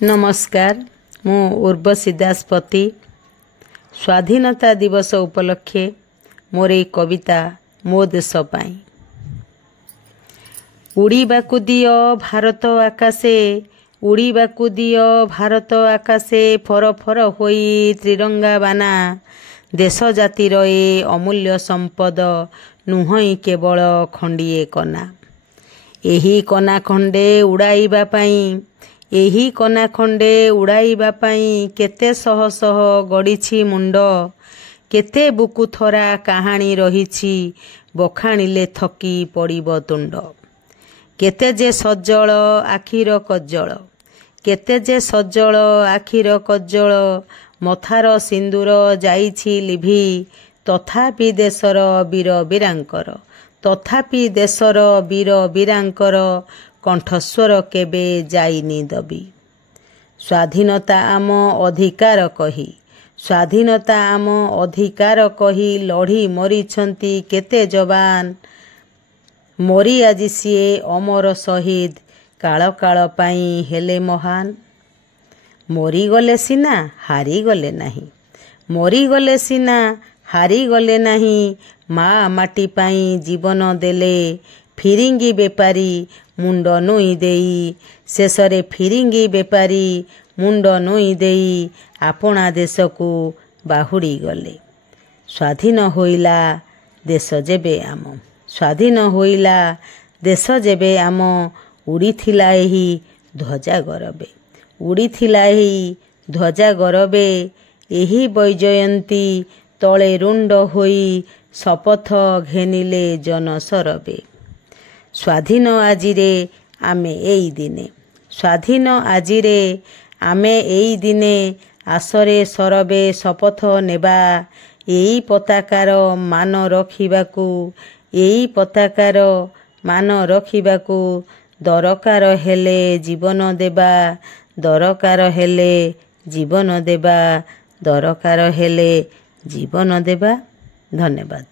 नमस्कार मु उर्वशी दासपति स्वाधीनता दिवस उपलक्षे मोर एक कविता मो देश पाई। उड़ीबाकु दियो भारत आकाशे उड़ीबाकु दियो भारत आकाशे फर फर होई त्रिरंगा बाना देश जातिर ए अमूल्य संपद नुहई केवल खंडिए कना एही कना खंडे उड़ाइबा पाई एही कना खंडे उड़ाइबा पाई केते शह शह गड़िछि मुंड केते बुकु थरा कहानी रहिछि बखाणिले थकी पड़िब तुंड केते जे सज्जल आखिर कज्जल केते जे सज्जल आखिर कज्जल मथार सिंदूर जाइछि लिभि तथापि देशर वीर वीरांकर तथापि देशर वीर वीरांकर कंठस्वर केबे जाइनी दबी। स्वाधीनता आम अधिकार कही स्वाधीनता आम अधिकार कही लढ़ी मरीछंती केते जवान मरी आजि सिए अमर शहीद काल काल पाई हेले महान मरी गले सिना हारी गले नहीं मरी गले सिना हारी गले नहीं माँ माटी पाई जीवन देले फिरिंगी बेपारी मुंड नुई देई शेषरे फिरिंगी बेपारी मुंड नुई देई आपणा देश को बाहुड़ी गले। स्वाधीन होइला देश जेबे आम स्वाधीन होइला देश जेबे आम उड़ीथिला एही ध्वजा गरबे उड़ीथिला एही ध्वजा गरबे एही बैजयंती तले रुंड होई शपथ घेनिले जनसरबे। स्वाधीन आजिरे आमे एई दिने स्वाधीन आजिरे आमे एई दिने आसरे सरबे शपथ नेबा एई पताकार मान रखिबाकू एई पताकार मान रखिबाकू दरकार हेले जीवन देबा दरकार हेले जीवन देबा दरकार हेले जीवन देबा। धन्यवाद।